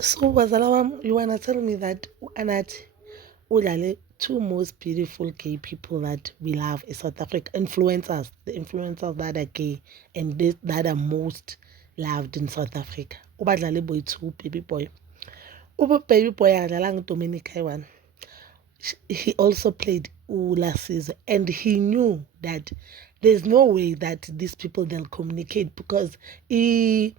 So Wazalawam, you wanna tell me that Anat Ulale, two most beautiful gay people that we love in South Africa, influencers, the influencers that are gay and that are most loved in South Africa. Ubadlale boy two baby boy. Uba baby boy adlalang Dominic Kaiwan. He also played Ula Caesar and he knew that there's no way that these people they'll communicate because he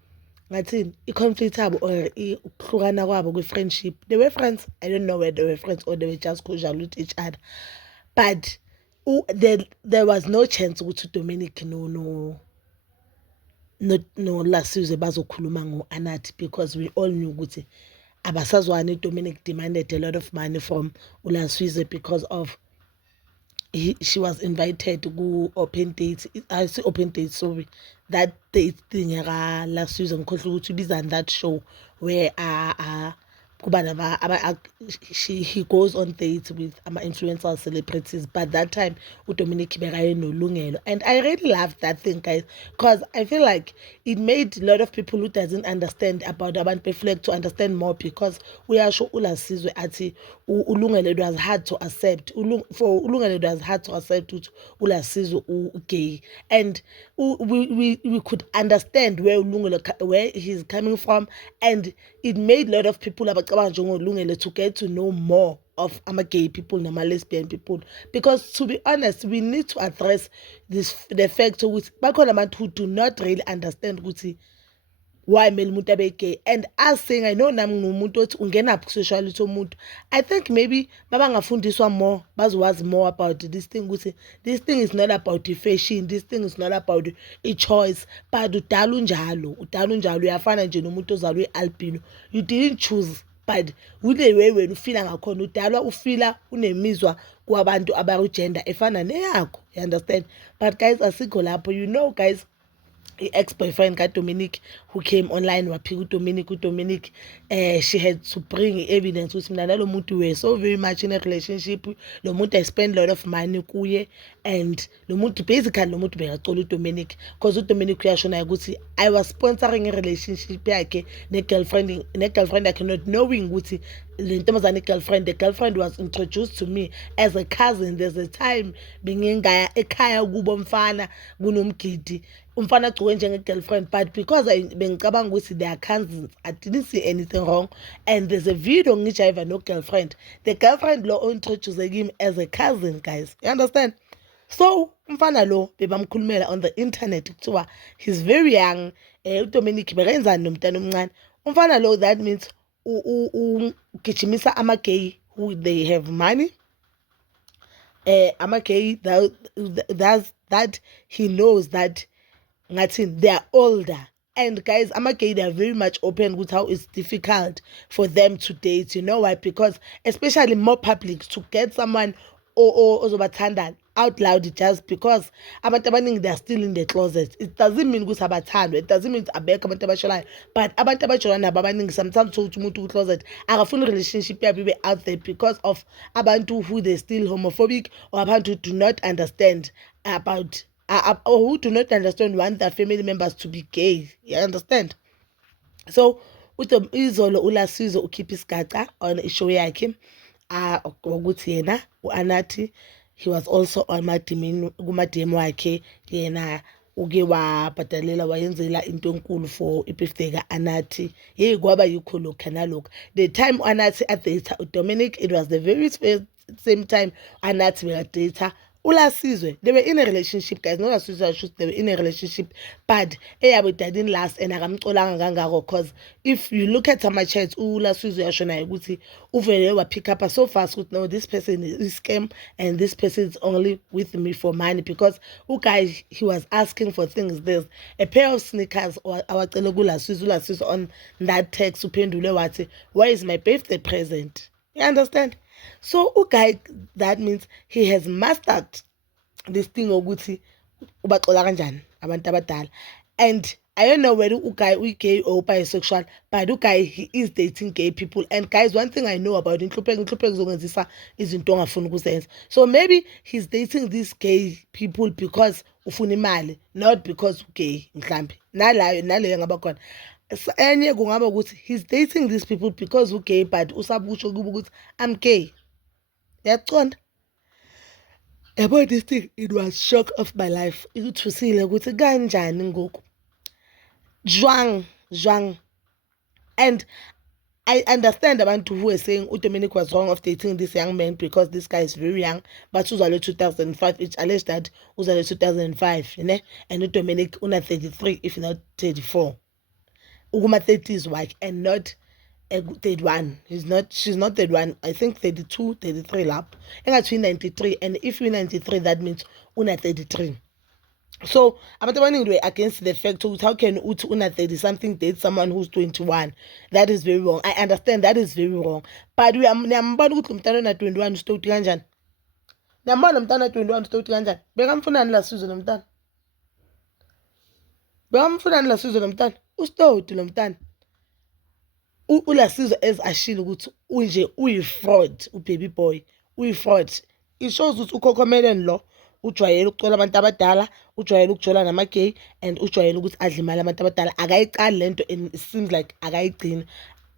ngathini i-conflict yabo or ukuhlukana kwabo kwi-friendship they were friends. I don't know whether they were friends or they were just cordial with each other, but there was no chance ukuthi Dominic no Lasizwe bazokhuluma ngo-Anathi because we all knew ukuthi abasazwani. Dominic demanded a lot of money from uLasizwe because of she was invited to open dates. I say open dates, sorry. That date thing last season because we on that show where he goes on dates with influential celebrities. But that time Dominic Beraye no lungelo. And I really loved that thing, guys, because I feel like it made a lot of people who doesn't understand about Abantu Beflek to understand more because we are sure uLasizwe ati ulungelo it was hard to accept. For ulungelo it was hard to accept uLasizwe gay. And we could understand where he's coming from, and it made a lot of people to get to know more of gay people and lesbian people, because to be honest we need to address the fact with who do not really understand why mele umuntu abeke. And us saying I know nami ngumuntu othi ungena sexuality omuntu, I think maybe babangafundiswa more bazowazi more about this thing ukuthi this thing is not about the fashion, this thing is not about a choice, but udala unjalo uyafana nje nomuntu ozalwe albino. You didn't choose, but kule way wena ufila ngakhona udalwa ufila unemizwa kwabantu abagender efana neyakho, you understand. But guys asikho lapho, you know guys, ex-boyfriend Dominic who came online waphika Dominic she had to bring evidence ukuthi mina nalo muntu were so very much in a relationship, lo muntu I spend a lot of money kuye, and lo muntu basically lo muntu bekacela Dominic because uDominic uyashona ukuthi I was sponsoring a relationship yakhe ne-girlfriend yakhe not knowing ukuthi le ntombazane the girlfriend was introduced to me as a cousin. There's a time bengingaya ekhaya kubo mfana kunomgidi umfana agcoke njenge-girlfriend, but because bengicabanga ukuthi they are cousins I didn't see anything wrong. And there's a video ngijayiva no girlfriend, the girlfriend lo introduced him as a cousin, guys, you understand. So umfana lo bebamkhulumela on the internet kuthiwa he's very young. uDominic bekenzani nomntana omncane umfana lo, that means ugijimisa ama-gay who they have money, ama-gay that he knows that ngathi they are older. And guys ama-gay they are very much open with how it's difficult for them to date. You know why? Because especially more public to get someone ozobathanda out loud just because abantu abaningi they are still in the closet. It doesn't mean ukuthi abathandwa, it doesn't mean abekho abantu abasholayo, but abantu abajolayo nabo abaningi sometimes ukuthi umuntu ku-closet akafuni relationship yabo ibe out there because of abantu who they still homophobic or abantu who do not understand about or who do not understand want their family members to be gay, you understand. So izolo uLasizwe ukhipha isigaca on ishow yakhe ukuthi yena uAnathi he was also on kuma-DM wakhe, yena uke wabhadalela wayenzela into enkulu for ibirthday ka-Anathi. Hey kwaba yikho lokhu nalokhu. The time uAnathi adata uDominic, it was the very same time uAnathi bekadata uLasizwe. They were in a relationship, guys, not Lasizwe, they were in a relationship, but eyabo didn't last and akamcolanga kangako, because if you look at my chats uLasizwe uyashona ukuthi uvele wapick up so fast ukuthi no, this person is scam and this person is only with me for money, because guys he was asking for things. There's a pair of sneakers or awacela kuLasizwe on that text uphendule wathi where is my birthday present, you understand. So guy, that means he has mastered this thing ukuthi ubaxola kanjani abantu abadala. And I don't know whether guy we gay or bisexual, but guy he is dating gay people. And guys, one thing I know about inhlupheko zokwenza izinto ongafuni ukuzenza. So maybe he's dating these gay people because ufuna imali, not because gay mhlambi. Naleyo ngaba khona. enye kungaba ukuthi he's dating these people because ugay but usabutsho kuba ukuthi I'm gay. Yakuconda? Yabo, this thing, it was shock of my life. Ikuthusile ukuthi kanjani ngoku. Jwang. And I understand abantu who are saying Dominic was wrong of dating this young man because this guy is very young, but uzalwe 2005, it's alleged that uzalwe 2005, ne? And Dominic una 33 if not 34. Uguma 30s like and not 31. She's not 31. I think 32, 33 lap. And between 93, and if you're 93, that means una 33. So I'm not against the fact of how can una 30 something date someone who's 21. That is very wrong. I understand that is very wrong. But we are na 21 stoti kanjani. Nambona mntana 21 stoti kanjani. Bekamfunani la Suzo nomntana. Bekamfunani la Suzo nomntana. Ustoti lo mntana. Ulasizo as ashilo ukuthi unje uyi-fraud ubaby boy, uyi-fraud. It shows ukuthi uCocomelon lo ujwayele ukucola abantu abadala, ujwayele ukujola nama-gay and ujwayele ukuthi adle imali abantu abadala. Akayiqali lento and it seems like akayigcina.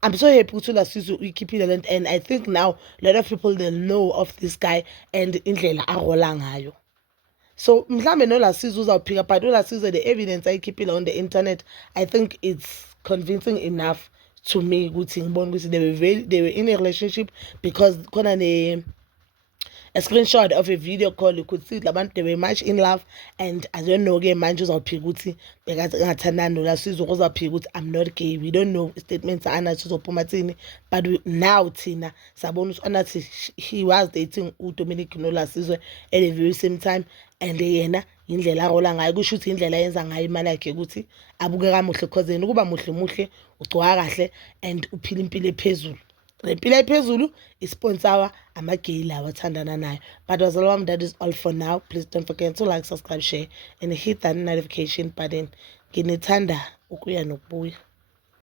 I'm so happy ukuthi uLasizo uyikhiphile lento, and I think now a lot of people they know of this guy and indlela arola ngayo. So mhlambe noLasizo uzawuphika, but uLasizo the evidence ayikhiphile on the internet, I think it's convincing enough to me ukuthi ngibona ukuthi they were in a relationship, because khona a screenshot of a video call you could see labantu they were much in love, and I don't know ke manje uzawuphika ukuthi bekathandana noLasizo uzawuphika ukuthi I'm not gay. We don't know statements anathi uzophuma thini, but now thina sabona ukuthi anathi he was dating uDominic noLasizo at the very same time, and yena indlela arola ngayo kusho ukuthi indlela yenza ngayo imali yakhe ukuthi abuke kamuhle, because yena kuba muhle ugcoka kahle and uphila impilo ephezulu. Le mpilo ephezulu isponsawa ama-gay lawa athandana nayo. But wazalwa wami, that is all for now. Please don't forget to like, subscribe, share and hit that notification button. Nginethanda ukuya nokubuya.